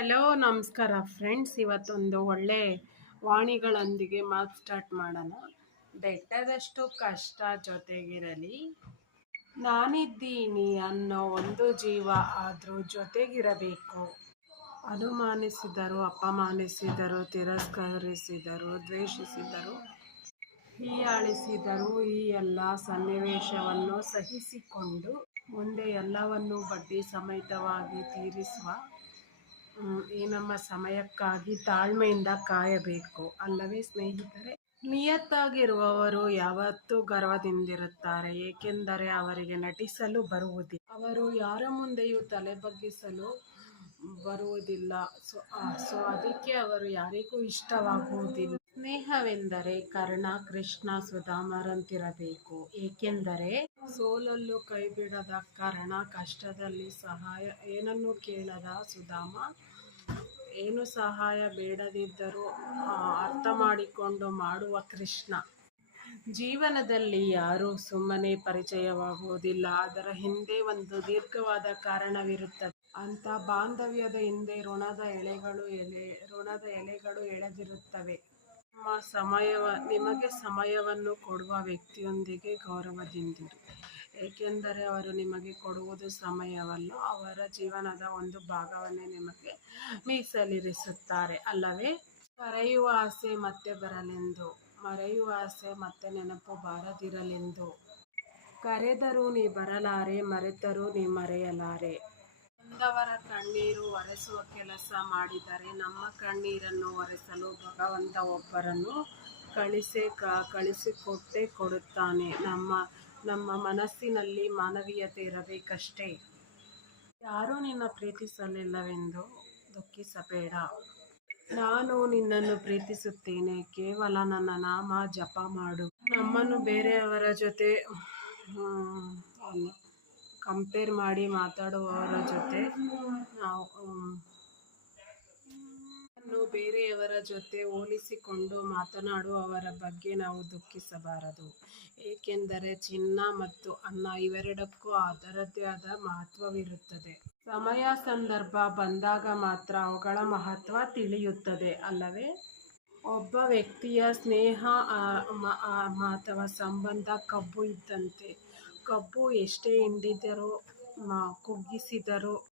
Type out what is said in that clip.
Hello ನಮಸ್ಕಾರ friends. ಇವತ್ತೊಂದು ಒಳ್ಳೆ ವಾಣಿಗಳೊಂದಿಗೆ ಮಾತು ಸ್ಟಾರ್ಟ್ ಮಾಡೋಣ. ಬೆಟ್ಟದಷ್ಟು ಕಷ್ಟ ಜೊತೆಗಿರಲಿ, ನಾನಿದ್ದೀನಿ ಅನ್ನೋ ಒಂದು ಜೀವ ಆದರೂ ಜೊತೆಗಿರಬೇಕು. ಅನುಮಾನಿಸಿದರು, ಅಪಮಾನಿಸಿದರು, ತಿರಸ್ಕರಿಸಿದರು, ದ್ವೇಷಿಸಿದರು, ಹೀಯಾಳಿಸಿದರು. ಈ ಎಲ್ಲ ಸನ್ನಿವೇಶವನ್ನು ಸಹಿಸಿಕೊಂಡು ಮುಂದೆ ಎಲ್ಲವನ್ನೂ ಬಡ್ಡಿ ಸಮೇತವಾಗಿ ತೀರಿಸುವ ಈ ನಮ್ಮ ಸಮಯಕ್ಕಾಗಿ ತಾಳ್ಮೆಯಿಂದ ಕಾಯಬೇಕು, ಅಲ್ಲವೇ ಸ್ನೇಹಿತರೆ? ನಿಯತ್ತಾಗಿರುವವರು ಯಾವತ್ತೂ ಗರ್ವದಿಂದಿರುತ್ತಾರೆ, ಏಕೆಂದರೆ ಅವರಿಗೆ ನಟಿಸಲು ಬರುವುದಿಲ್ಲ. ಅವರು ಯಾರ ಮುಂದೆಯೂ ತಲೆ ಬಗ್ಗಿಸಲು ಬರುವುದಿಲ್ಲ. ಸೊ ಅದಕ್ಕೆ ಅವರು ಯಾರಿಗೂ ಇಷ್ಟವಾಗುವುದಿಲ್ಲ. ಸ್ನೇಹವೆಂದರೆ ಕರ್ಣ, ಕೃಷ್ಣ, ಸುಧಾಮರಂತಿರಬೇಕು. ಏಕೆಂದರೆ ಸೋಲಲ್ಲೂ ಕೈ ಬಿಡದ ಕರ್ಣ, ಕಷ್ಟದಲ್ಲಿ ಸಹಾಯ ಏನನ್ನು ಕೇಳದ ಸುಧಾಮ, ಏನು ಸಹಾಯ ಬೇಡದಿದ್ದರೂ ಅರ್ಥ ಮಾಡಿಕೊಂಡು ಮಾಡುವ ಕೃಷ್ಣ. ಜೀವನದಲ್ಲಿ ಯಾರೂ ಸುಮ್ಮನೆ ಪರಿಚಯವಾಗುವುದಿಲ್ಲ, ಅದರ ಹಿಂದೆ ಒಂದು ದೀರ್ಘವಾದ ಕಾರಣವಿರುತ್ತದೆ. ಅಂಥ ಬಾಂಧವ್ಯದ ಹಿಂದೆ ಋಣದ ಎಲೆಗಳು ಎಳೆದಿರುತ್ತವೆ. ನಿಮಗೆ ಸಮಯವನ್ನು ಕೊಡುವ ವ್ಯಕ್ತಿಯೊಂದಿಗೆ ಗೌರವದಿಂದಿರಿ, ಏಕೆಂದರೆ ಅವರು ನಿಮಗೆ ಕೊಡುವುದು ಸಮಯವಲ್ಲ, ಅವರ ಜೀವನದ ಒಂದು ಭಾಗವನ್ನೇ ನಿಮಗೆ ಮೀಸಲಿರಿಸುತ್ತಾರೆ, ಅಲ್ಲವೇ? ಕರೆಯುವ ಆಸೆ ಮತ್ತೆ ಬರಲೆಂದು, ಮರೆಯುವ ಆಸೆ ಮತ್ತೆ ನೆನಪು ಬಾರದಿರಲೆಂದು. ಕರೆದರೂ ನೀ ಬರಲಾರೆ, ಮರೆತರೂ ನೀ ಮರೆಯಲಾರೆ. ನೊಂದವರ ಕಣ್ಣೀರು ಒರೆಸುವ ಕೆಲಸ ಮಾಡಿದರೆ ನಮ್ಮ ಕಣ್ಣೀರನ್ನು ಒರೆಸಲು ಭಗವಂತ ಒಬ್ಬರನ್ನು ಕಳಿಸಿಕೊಟ್ಟೇ ಕೊಡುತ್ತಾನೆ. ನಮ್ಮ ಮನಸ್ಸಿನಲ್ಲಿ ಮಾನವೀಯತೆ ಇರಬೇಕಷ್ಟೇ. ಯಾರೂ ನಿನ್ನ ಪ್ರೀತಿಸಲಿಲ್ಲವೆಂದು ದುಃಖಿಸಬೇಡ. ನಾನು ನಿನ್ನನ್ನು ಪ್ರೀತಿಸುತ್ತೇನೆ, ಕೇವಲ ನನ್ನ ನಾಮ ಜಪ ಮಾಡು. ನಮ್ಮನ್ನು ಬೇರೆಯವರ ಜೊತೆ ಕಂಪೇರ್ ಮಾಡಿ ಮಾತಾಡುವವರ ಜೊತೆ ಬೇರೆಯವರ ಜೊತೆ ಹೋಲಿಸಿಕೊಂಡು ಮಾತನಾಡುವವರ ಬಗ್ಗೆ ನಾವು ದುಃಖಿಸಬಾರದು. ಏಕೆಂದರೆ ಚಿನ್ನ ಮತ್ತು ಅನ್ನ ಇವೆರಡಕ್ಕೂ ಅದರದ್ದೇ ಆದ ಮಹತ್ವವಿರುತ್ತದೆ. ಸಮಯ ಸಂದರ್ಭ ಬಂದಾಗ ಮಾತ್ರ ಅವುಗಳ ಮಹತ್ವ ತಿಳಿಯುತ್ತದೆ, ಅಲ್ಲವೇ? ಒಬ್ಬ ವ್ಯಕ್ತಿಯ ಸ್ನೇಹ ಅಥವಾ ಸಂಬಂಧ ಕಬ್ಬು ಇದ್ದಂತೆ. ಕಬ್ಬು ಎಷ್ಟೇ ಹಿಂಡಿದರೂ ಕುಗ್ಗಿಸಿದರೂ